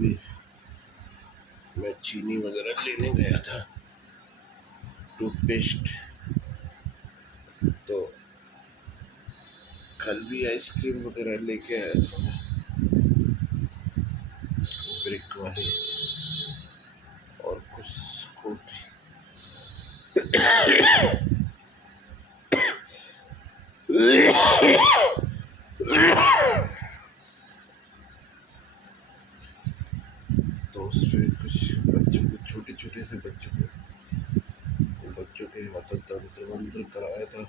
अभी मैं चीनी वगैरह लेने गया था, टूथपेस्ट। तो कल भी आइसक्रीम वगैरह लेके आया था मैं, ब्रिक वाली, और कुछ स्कूटी। तो उसमें कुछ बच्चों को, छोटे छोटे से बच्चों के हाथों तंत्र मंत्र कराया था,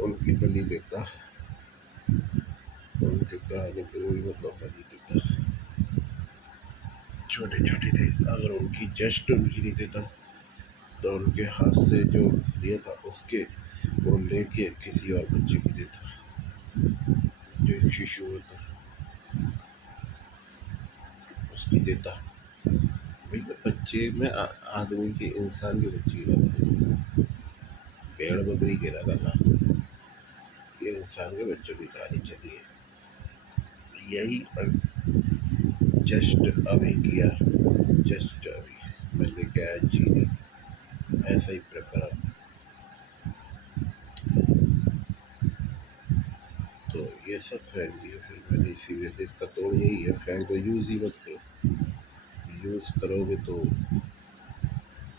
उनकी बलि देता, उनके कराने के वही मतलब बलि देता। छोटे छोटे थे, अगर उनकी जस्ट उनकी नहीं देता तो उनके हाथ से जो दिया था उसके वो लेके किसी और बच्चे को देता, जो एक शिशु होता उसकी देता। भाई बच्चे में आदमी के, इंसान के बच्चे की बात है, भेड़ बकरी के ना करना, ये इंसान के बच्चों की कहानी चली है। यही जस्ट अभी किया, जस्ट अभी मैं लेके आया चीनी, ऐसा ही प्रकरण। तो ये सब फेंक दिया फिर मैंने, इसी वजह से इसका तोड़ यही है, फेंक दो, यूज़ ही मत करो। यूज़ करोगे तो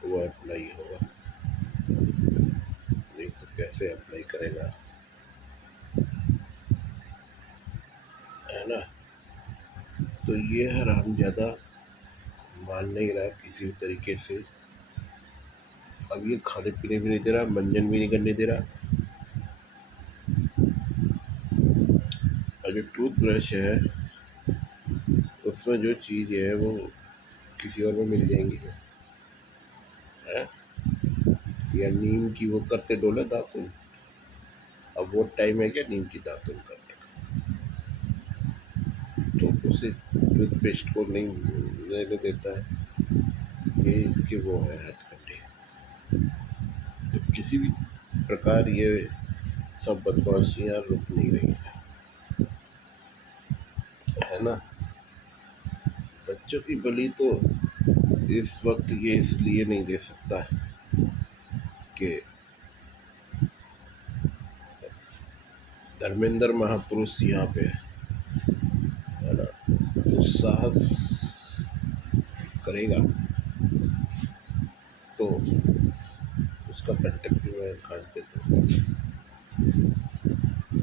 वो अप्लाई होगा, नहीं तो कैसे अप्लाई करेगा, है ना। तो ये हरामजादा मान नहीं रहा किसी भी तरीके से। अब ये खाने पीने भी नहीं दे रहा, मंजन भी नहीं करने दे रहा। और जो टूथ ब्रश है उसमें जो चीज़ है वो किसी और में मिल जाएंगी, है? या नीम की वो करते डोले दातुन, अब वो टाइम है क्या नीम की दातुन करने का? तो उसे टूथपेस्ट को नहीं लेने देता है, ये इसके वो है हथकंडे। तो किसी भी प्रकार ये सब बदमाशियाँ रुक नहीं रही है ना। बच्चों की बलि तो इस वक्त ये इसलिए नहीं दे सकता कि धर्मेंद्र महापुरुष यहाँ पे है ना, तो साहस करेगा तो उसका कंटेक्ट भी मैं काट देता हूँ।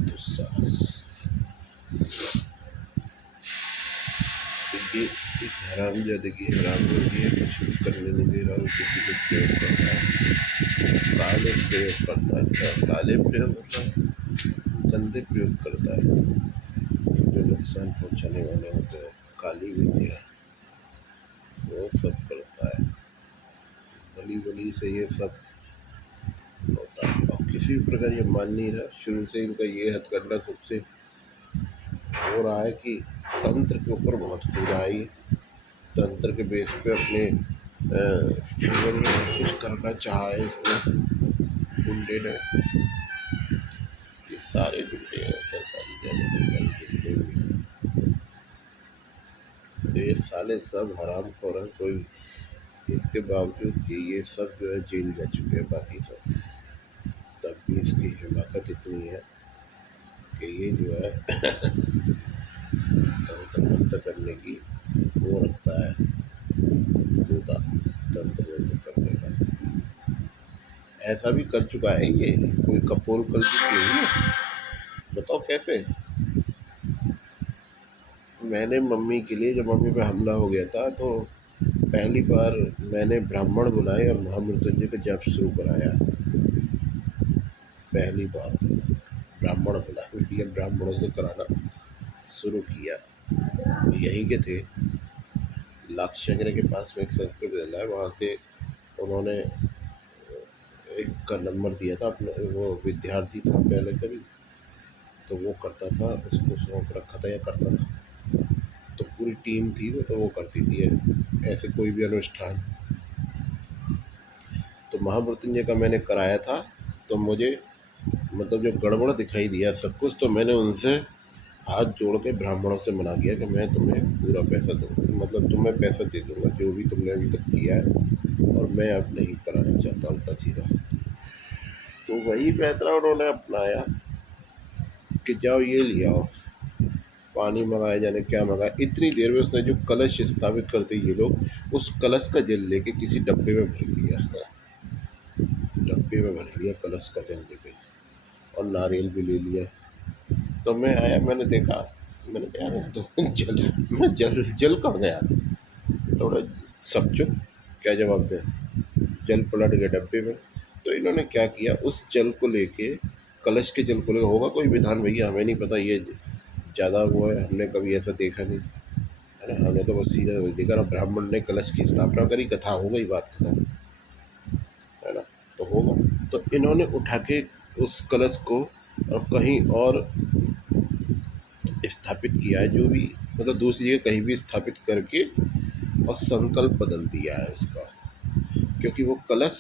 तो साहस, तो ये इस हरामजादगी, हरामजादी है, कुछ भी करने नहीं दे रहा, वो किसी को प्रयोग करता है, काले प्रयोग करता है। काले प्रयोग मतलब गंदे प्रयोग करता है, जो नुकसान पहुँचाने वाले होते हैं, काली विद्या वो सब करता है। बली बली से ये सब होता है, और किसी भी प्रकार ये मान नहीं रहा। शुरू से इनका ये हथकंडा सबसे हो रहा है कि तंत्र के ऊपर बहुत कूदा है ये, तंत्र के बेस पे अपने जीवन में कुछ करना चाहा है इसने, गुंडे ने। ये सारे गुंडे हैं, सरकारी गैर सरकारी गुंडे, तो ये साले सब हराम खोर हैं। कोई इसके बावजूद कि ये सब जो है जेल जा चुके हैं, बाकी सब, तब भी इसकी हिमाकत इतनी है कि ये जो है तंत्र करने की वो रखता है, कूदा तंत्र करने का। ऐसा भी कर चुका है ये, कोई कपोल कल्पित नहीं है, बताओ कैसे। मैंने मम्मी के लिए, जब मम्मी पे हमला हो गया था तो पहली बार मैंने ब्राह्मण बुलाए और महामृत्युंजय का जप शुरू कराया। पहली बार ब्राह्मण बुलाए, ये ब्राह्मणों से कराना शुरू किया। यहीं के थे, लाक्षागृह के पास में एक संस्कृत विद्यालय है, वहाँ से उन्होंने एक का नंबर दिया था, अपने वो विद्यार्थी था पहले कभी, तो वो करता था, उसको सौंप रखा था या करता था, तो पूरी टीम थी वो, तो वो करती थी ऐसे कोई भी अनुष्ठान। तो महामृत्युंजय का मैंने कराया था, तो मुझे मतलब जो गड़बड़ दिखाई दिया सब कुछ, तो मैंने उनसे हाथ जोड़ के ब्राह्मणों से मना किया कि मैं तुम्हें पूरा पैसा दूँगा, मतलब तुम्हें पैसा दे दूँगा जो भी तुमने अभी तक किया है, और मैं अब नहीं कराना चाहता उल्टा सीधा। तो वही फैसला उन्होंने अपनाया कि जाओ ये ले आओ, पानी मंगाया जाने क्या मंगाया। इतनी देर में उसने जो कलश स्थापित करते ये लोग उस कलश का जल लेके किसी डब्बे में भर लिया, डब्बे में भर लिया कलश का जल लेके, और नारियल भी ले लिया। तो मैं आया, मैंने देखा, मैंने कहा यार तो जल, मैं जल जल कहाँ गया। थोड़ा सब चुप, क्या जवाब दें। जल पलट गया डब्बे में। तो इन्होंने क्या किया, उस जल को लेके, कलश के जल को लेकर, होगा कोई विधान भैया हमें नहीं पता, ये ज़्यादा हुआ है, हमने कभी ऐसा देखा नहीं, है ना। हमने तो बस सीधा वही देखा ना, ब्राह्मण ने कलश की स्थापना करी, कथा हो गई, बात खत्म, है ना। तो होगा, तो इन्होंने उठा के उस कलश को और कहीं और स्थापित किया है, जो भी मतलब दूसरी जगह कहीं भी स्थापित करके, और संकल्प बदल दिया है उसका, क्योंकि वो कलश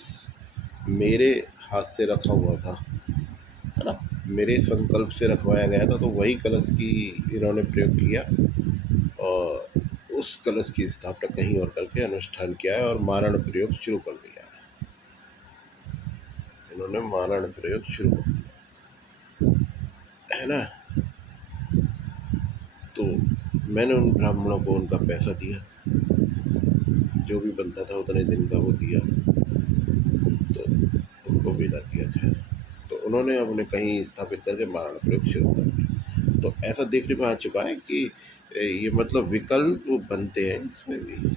मेरे हाथ से रखा हुआ था, है ना, मेरे संकल्प से रखवाया गया था, तो वही कलश की इन्होंने प्रयोग किया, और उस कलश की स्थापना कहीं और करके अनुष्ठान किया है, और मारण प्रयोग शुरू कर दिया है। इन्होंने मारण प्रयोग शुरू कर दिया, है ना। तो मैंने उन ब्राह्मणों को उनका पैसा दिया, जो भी बनता था उतने दिन का वो दिया, तो उनको विदा किया। खैर, तो उन्होंने अपने कहीं स्थापित करके मारण प्रयोग शुरू कर दिया। तो ऐसा देखने में आ चुका है कि ये मतलब विकल्प बनते हैं इसमें भी,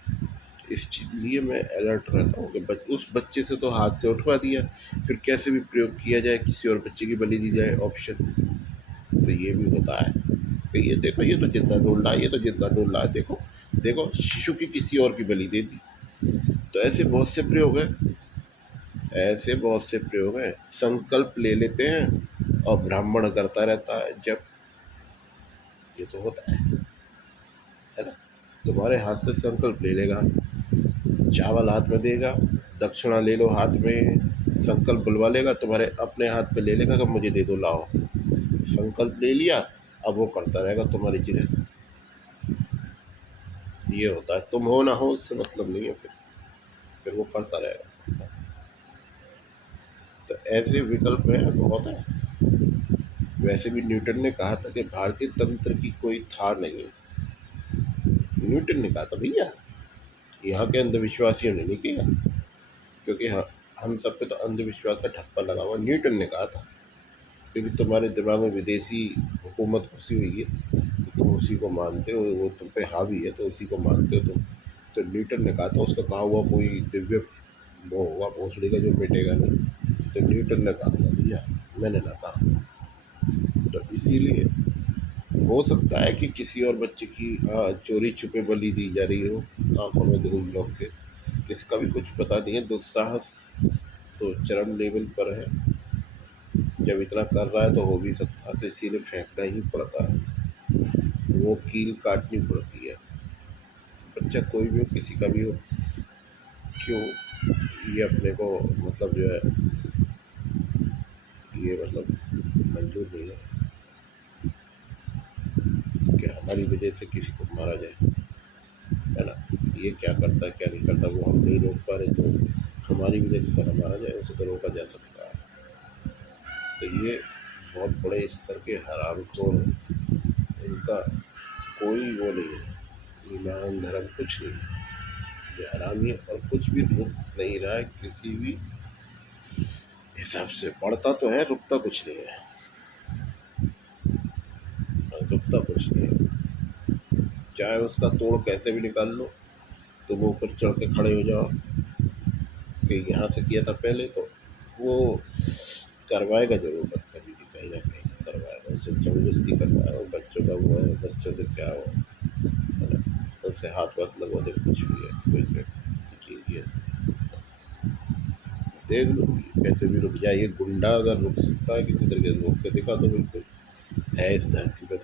इसलिए मैं अलर्ट रहता हूँ कि उस बच्चे से तो हाथ से उठवा दिया, फिर कैसे भी प्रयोग किया जाए, किसी और बच्चे की बलि दी जाए ऑप्शन, तो ये भी होता है कि ये देखो, ये तो जिंदा डोल रहा है, ये तो जिंदा डोल रहा है, देखो देखो, शिशु की किसी और की बलि दे दी। तो ऐसे बहुत से प्रयोग हैं, ऐसे बहुत से प्रयोग हैं, संकल्प ले लेते हैं और ब्राह्मण करता रहता है जब, ये तो होता है ना। तुम्हारे हाथ से संकल्प ले लेगा, चावल हाथ में देगा, दक्षिणा ले लो हाथ में, संकल्प बुलवा लेगा, तुम्हारे अपने हाथ पे ले लेगा कि मुझे दे दो लाओ, संकल्प ले लिया, अब वो करता रहेगा तुम्हारी चीज़ें। ये होता है, तुम हो ना हो उससे मतलब नहीं है, फिर वो करता रहेगा। तो ऐसे विकल्प है बहुत है। वैसे भी न्यूटन ने कहा था कि भारतीय तंत्र की कोई था नहीं, न्यूटन ने कहा था भैया, यहाँ के अंधविश्वासियों ने नहीं किया, क्योंकि हाँ, हम सब पे तो अंधविश्वास का ठप्पा लगा हुआ, न्यूटन ने कहा था, क्योंकि तुम्हारे दिमाग में विदेशी हुकूमत घुसी हुई है, तुम उसी को मानते हो, वो तुम पे हावी है तो उसी को मानते हो तुम। तो न्यूटन ने कहा था, उसका कहा हुआ कोई दिव्य वो होगा भोसड़ी का जो मिटेगा नहीं, तो न्यूटन ने कहा था भैया, मैंने ना कहा। तो इसीलिए हो सकता है कि किसी और बच्चे की चोरी छुपे बलि दी जा रही हो, आंखों में धूल लोग के, इसका भी कुछ पता नहीं है। दुस्साहस तो चरम लेवल पर है, जब इतना कर रहा है तो हो भी सकता है, तो इसीलिए फेंकना ही पड़ता है, वो कील काटनी पड़ती है। बच्चा कोई भी हो, किसी का भी हो, क्यों, ये अपने को मतलब जो है, ये मतलब मंजूर नहीं है कि हमारी वजह से किसी को मारा जाए, है ना। ये क्या करता है क्या नहीं करता वो हम नहीं रोक पा रहे, तो हमारी वजह से अगर मारा जाए उसे तो रोका जा सकता है। तो ये बहुत बड़े स्तर के हरामखोर हैं, इनका कोई वो नहीं है, ईमान धर्म कुछ नहीं है, ये हरामी है, और कुछ भी रुक नहीं रहा है किसी भी हिसाब से। बढ़ता तो है, रुकता कुछ नहीं है, रुकता कुछ नहीं है। चाहे उसका तोड़ कैसे भी निकाल लो, तुम ऊपर चढ़ के खड़े हो जाओ कि यहाँ से किया था पहले, तो वो करवाएगा ज़रूर, बदतमीजी कहीं ना कहीं से करवाएगा, उससे ज़बरदस्ती करवाएगा। बच्चों का वो है, बच्चों से क्या हो, है ना, उनसे हाथ वाथ लगवा दे, कुछ भी है, कोई भी चीज़ है, देख लो कैसे भी रुक जाए। ये गुंडा अगर रुक सकता है किसी तरीके से, रोक के दिखा दो, बिल्कुल है इस धरती पर